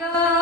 God.